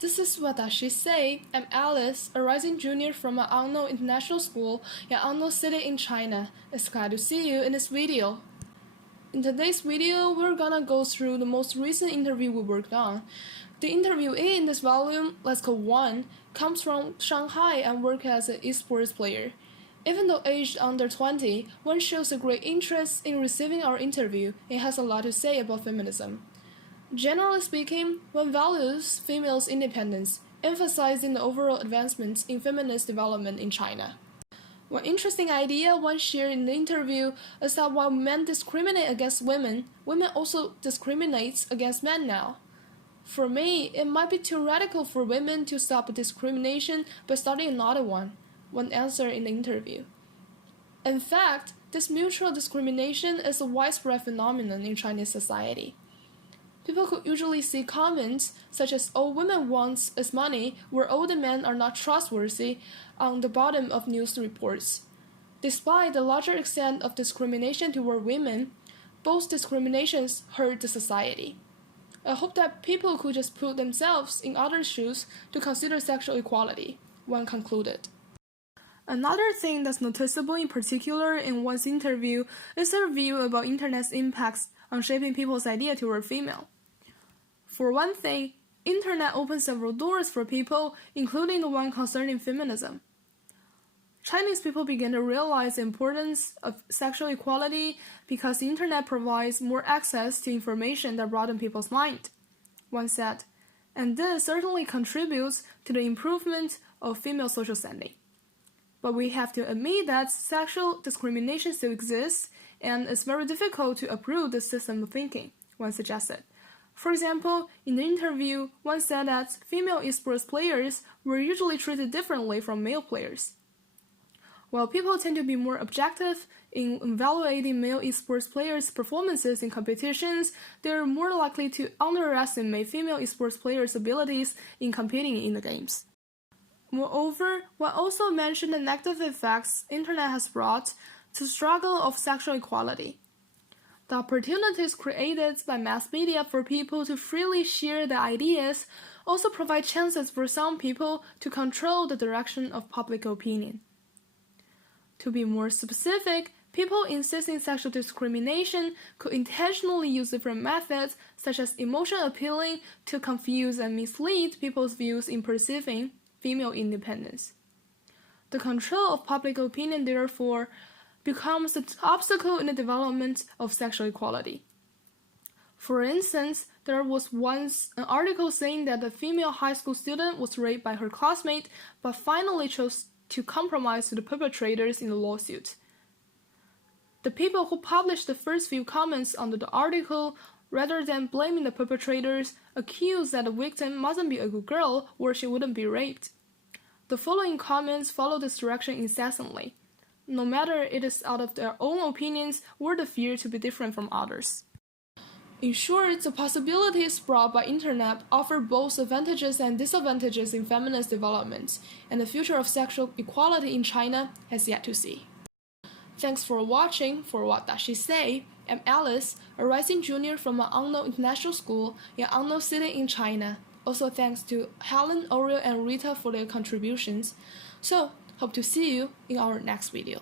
This is What Does She Say? I'm Alice, a rising junior from an unknown international school in an unknown city in China. It's glad to see you in this video. In today's video, we're gonna go through the most recent interview we worked on. The interviewee in this volume, let's call Huang, comes from Shanghai and works as an esports player. Even though aged under 20, Huang shows a great interest in receiving our interview and has a lot to say about feminism. Generally speaking, one values females' independence, emphasizing the overall advancements in feminist development in China. One interesting idea one shared in the interview is that while men discriminate against women, women also discriminate against men now. For me, it might be too radical for women to stop discrimination by starting another one answered in the interview. In fact, this mutual discrimination is a widespread phenomenon in Chinese society. People could usually see comments such as "all women want is money" where older men are not trustworthy on the bottom of news reports. Despite the larger extent of discrimination toward women, both discriminations hurt the society. I hope that people could just put themselves in others' shoes to consider sexual equality, one concluded. Another thing that's noticeable in particular in one's interview is their view about Internet's impacts on shaping people's idea toward female. For one thing, Internet opens several doors for people, including the one concerning feminism. Chinese people began to realize the importance of sexual equality because the Internet provides more access to information that broaden people's mind, one said, and this certainly contributes to the improvement of female social standing. But we have to admit that sexual discrimination still exists, and it's very difficult to uproot this system of thinking, one suggested. For example, in the interview, one said that female esports players were usually treated differently from male players. While people tend to be more objective in evaluating male esports players' performances in competitions, they are more likely to underestimate female esports players' abilities in competing in the games. Moreover, one also mentioned the negative effects Internet has brought to the struggle of sexual equality. The opportunities created by mass media for people to freely share their ideas also provide chances for some people to control the direction of public opinion. To be more specific, people insisting sexual discrimination could intentionally use different methods, such as emotion appealing, to confuse and mislead people's views in perceiving female independence. The control of public opinion, therefore, becomes an obstacle in the development of sexual equality. For instance, there was once an article saying that a female high school student was raped by her classmate, but finally chose to compromise with the perpetrators in the lawsuit. The people who published the first few comments under the article, rather than blaming the perpetrators, accused that the victim mustn't be a good girl or she wouldn't be raped. The following comments follow this direction incessantly, no matter it is out of their own opinions or the fear to be different from others. In short, the possibilities brought by Internet offer both advantages and disadvantages in feminist development, and the future of sexual equality in China has yet to see. Thanks for watching for What Does She Say? I'm Alice, a rising junior from an unknown international school in an unknown city in China. Also thanks to Helen, Oriel, and Rita for their contributions. So, hope to see you in our next video.